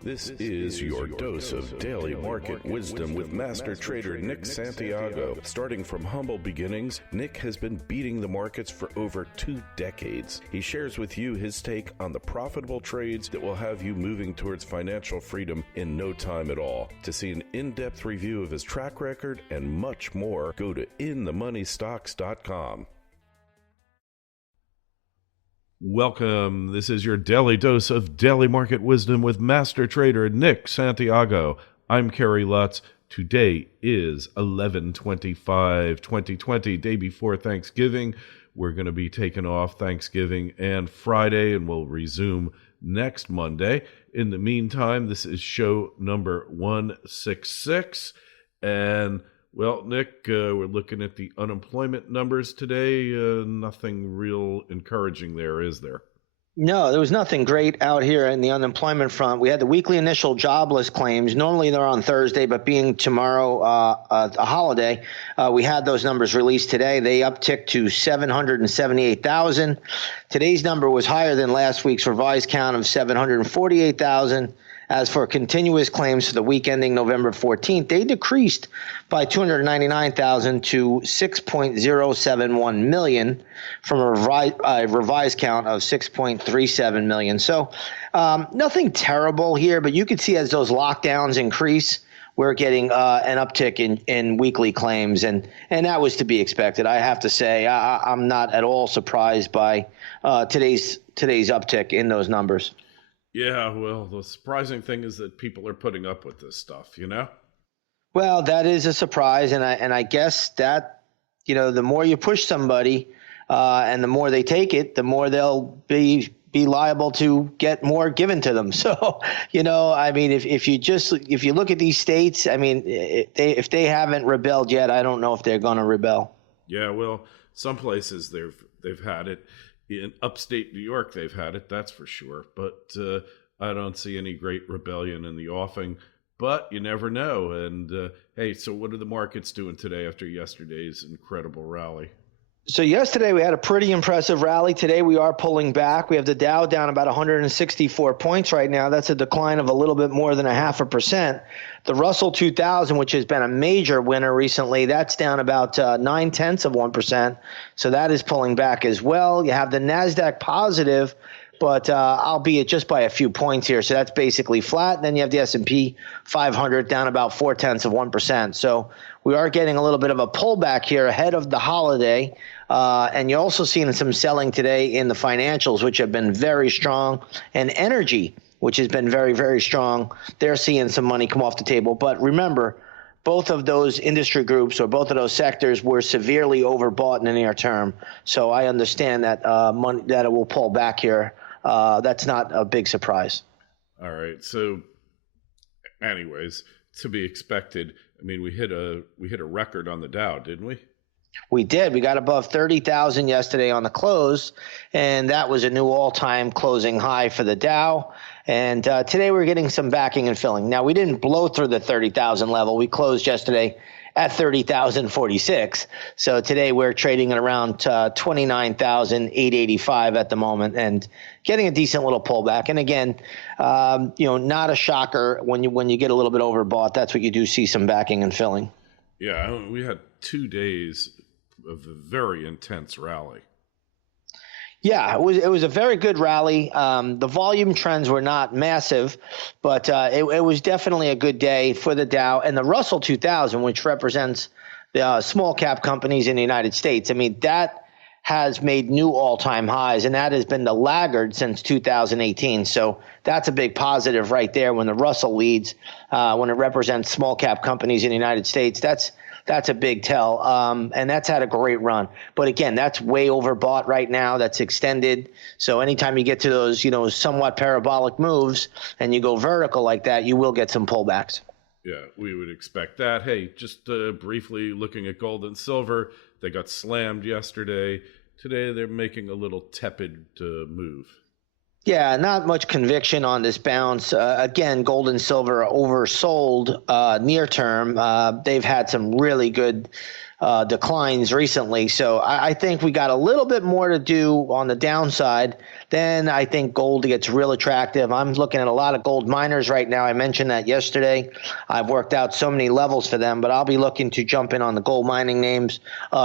This is your dose of daily market wisdom with master trader Nick Santiago. Starting from humble beginnings, Nick has been beating the markets for over 2 decades. He shares with you his take on the profitable trades that will have you moving towards financial freedom in no time at all. To see an in-depth review of his track record and much more, go to inthemoneystocks.com. Welcome. This is your daily dose of daily market wisdom with master trader Nick Santiago. I'm Kerry Lutz. Today is 11/25/2020, day before Thanksgiving. We're going to be taking off Thanksgiving and Friday, and we'll resume next Monday. In the meantime, this is show number 166, and well, Nick, we're looking at the unemployment numbers today. Nothing real encouraging there, is there? No, there was nothing great out here in the unemployment front. We had the weekly initial jobless claims. Normally they're on Thursday, but being tomorrow a holiday, we had those numbers released today. They upticked to 778,000. Today's number was higher than last week's revised count of 748,000. As for continuous claims for the week ending November 14th, they decreased by 299,000 to 6.071 million from a revised count of 6.37 million. So nothing terrible here, but you could see as those lockdowns increase, we're getting an uptick in weekly claims, and that was to be expected. I have to say I'm not at all surprised by today's uptick in those numbers. Yeah, well, the surprising thing is that people are putting up with this stuff, you know? Well, that is a surprise, and I guess that, the more you push somebody and the more they take it, the more they'll be liable to get more given to them. So, if you look at these states, if they haven't rebelled yet, I don't know if they're going to rebel. Yeah, well, some places they've had it. In upstate New York, they've had it, that's for sure. But I don't see any great rebellion in the offing. But you never know. And, hey, so what are the markets doing today after yesterday's incredible rally? So yesterday we had a pretty impressive rally. Today we are pulling back. We have the Dow down about 164 points right now. That's a decline of a little bit more than 0.5%. The Russell 2000, which has been a major winner recently, that's down about 0.9%. So that is pulling back as well. You have the Nasdaq positive, but albeit just by a few points here. So that's basically flat. And then you have the S&P 500 down about 0.4%. So we are getting a little bit of a pullback here ahead of the holiday. And you're also seeing some selling today in the financials, which have been very strong, and energy, which has been very, very strong. They're seeing some money come off the table. But remember, both of those industry groups or both of those sectors were severely overbought in the near term. So I understand that money that it will pull back here. That's not a big surprise. All right. So anyways, to be expected. I mean, we hit a record on the Dow, didn't we? We did. We got above 30,000 yesterday on the close, and that was a new all-time closing high for the Dow. And today we're getting some backing and filling. Now, we didn't blow through the 30,000 level. We closed yesterday at 30,046. So today we're trading at around 29,885 at the moment and getting a decent little pullback. And again, not a shocker when you get a little bit overbought. That's what you do see, some backing and filling. Yeah, we had 2 days of a very intense rally. Yeah, it was a very good rally. The volume trends were not massive, but it was definitely a good day for the Dow and the Russell 2000, which represents the small cap companies in the United States. I mean, that has made new all-time highs, and that has been the laggard since 2018. So that's a big positive right there when the Russell leads, when it represents small cap companies in the United States. That's a big tell, and that's had a great run. But again, that's way overbought right now. That's extended. So anytime you get to those, somewhat parabolic moves and you go vertical like that, you will get some pullbacks. Yeah, we would expect that. Hey, just briefly looking at gold and silver, they got slammed yesterday. Today they're making a little tepid move. Yeah, not much conviction on this bounce. Again, gold and silver are oversold near term. They've had some really good declines recently. So I think we got a little bit more to do on the downside. then I think gold gets real attractive. I'm looking at a lot of gold miners right now. I mentioned that yesterday. I've worked out so many levels for them, but I'll be looking to jump in on the gold mining names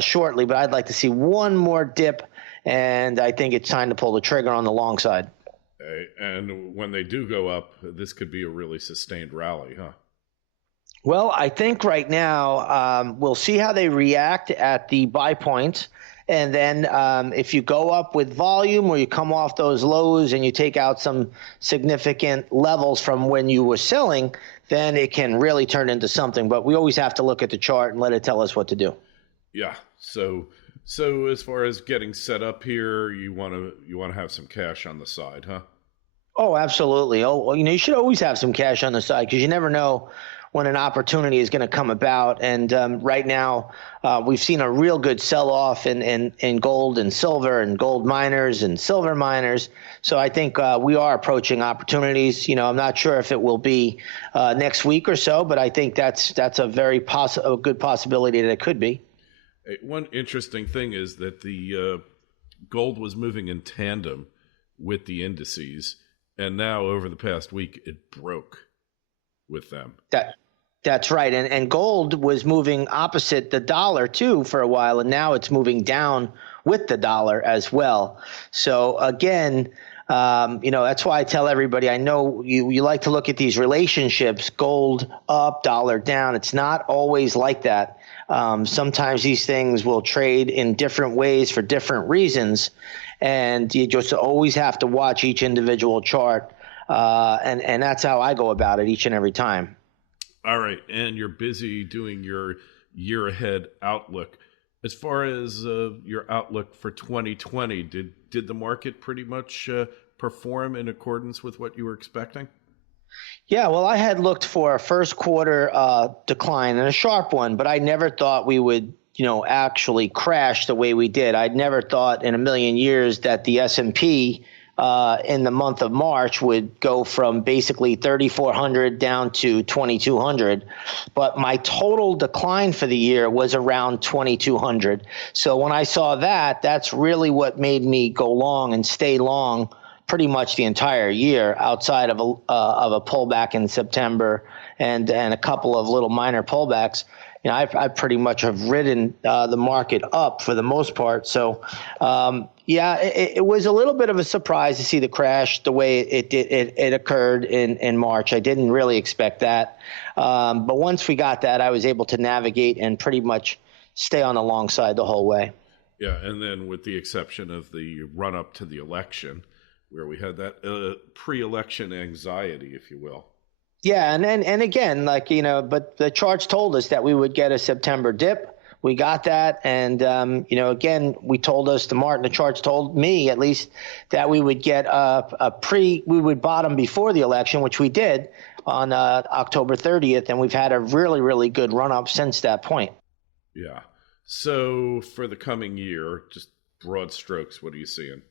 shortly. But I'd like to see one more dip, and I think it's time to pull the trigger on the long side. And when they do go up, this could be a really sustained rally, huh? Well, I think right now we'll see how they react at the buy points. And then if you go up with volume or you come off those lows and you take out some significant levels from when you were selling, then it can really turn into something. But we always have to look at the chart and let it tell us what to do. Yeah. So as far as getting set up here, you want to have some cash on the side, huh? Oh, absolutely. Oh, you should always have some cash on the side because you never know when an opportunity is going to come about. And right now, we've seen a real good sell-off in gold and silver and gold miners and silver miners. So I think we are approaching opportunities. I'm not sure if it will be next week or so, but I think that's a very a good possibility that it could be. One interesting thing is that the gold was moving in tandem with the indices, and now over the past week it broke with them. That's right. And gold was moving opposite the dollar too for a while, and now it's moving down with the dollar as well. So again, that's why I tell everybody, I know you like to look at these relationships, gold up, dollar down. It's not always like that. Sometimes these things will trade in different ways for different reasons, and you just always have to watch each individual chart, and that's how I go about it each and every time. All right, and you're busy doing your year ahead outlook. As far as your outlook for 2020, did the market pretty much perform in accordance with what you were expecting? Yeah, well, I had looked for a first quarter decline and a sharp one, but I never thought we would, actually crash the way we did. I'd never thought in a million years that the S&P in the month of March would go from basically 3,400 down to 2,200. But my total decline for the year was around 2,200. So when I saw that, that's really what made me go long and stay long pretty much the entire year, outside of a pullback in September and a couple of little minor pullbacks. I pretty much have ridden the market up for the most part. So, it was a little bit of a surprise to see the crash the way it occurred in March. I didn't really expect that. But once we got that, I was able to navigate and pretty much stay on the long side the whole way. Yeah, and then with the exception of the run up to the election, where we had that pre-election anxiety, if you will. Yeah, and again, but the charts told us that we would get a September dip. We got that, and again, we told us the charts told me at least that we would get we would bottom before the election, which we did on October 30th, and we've had a really, really good run up since that point. Yeah. So for the coming year, just broad strokes, what are you seeing?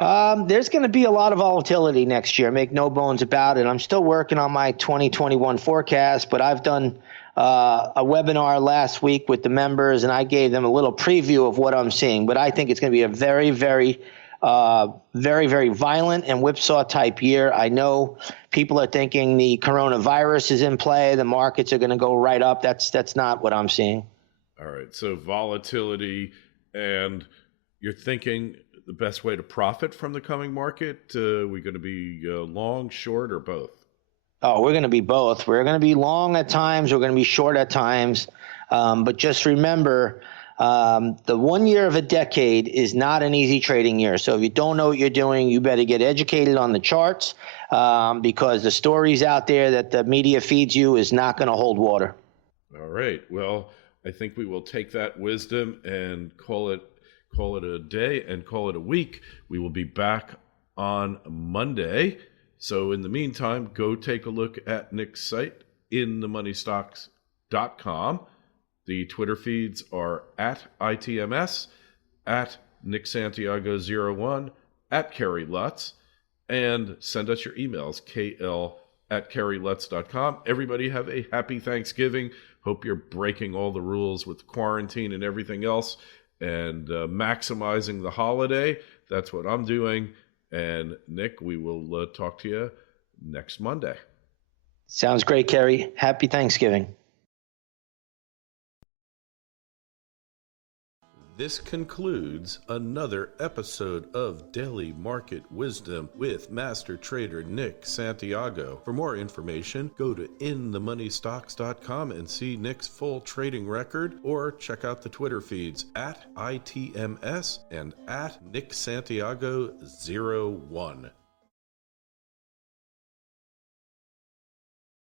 There's going to be a lot of volatility next year, make no bones about it. I'm still working on my 2021 forecast, but I've done a webinar last week with the members, and I gave them a little preview of what I'm seeing. But I think it's going to be a very, very, very, very violent and whipsaw type year. I know people are thinking the coronavirus is in play. The markets are going to go right up. That's not what I'm seeing. All right. So volatility, and you're thinking the best way to profit from the coming market? We're going to be long, short, or both? Oh, we're going to be both. We're going to be long at times. We're going to be short at times. But just remember, the 1 year of a decade is not an easy trading year. So if you don't know what you're doing, you better get educated on the charts, because the stories out there that the media feeds you is not going to hold water. All right. Well, I think we will take that wisdom and call it a day and call it a week. We will be back on Monday. So in the meantime, go take a look at Nick's site, inthemoneystocks.com. The Twitter feeds are at ITMS, at Nick Santiago01, at Kerry Lutz, and send us your emails, kl@kerrylutz.com. Everybody have a happy Thanksgiving. Hope you're breaking all the rules with quarantine and everything else, and maximizing the holiday. That's what I'm doing. And Nick, we will talk to you next Monday. Sounds great, Kerry. Happy Thanksgiving. This concludes another episode of Daily Market Wisdom with Master Trader Nick Santiago. For more information, go to inthemoneystocks.com and see Nick's full trading record, or check out the Twitter feeds at ITMS and at NickSantiago01.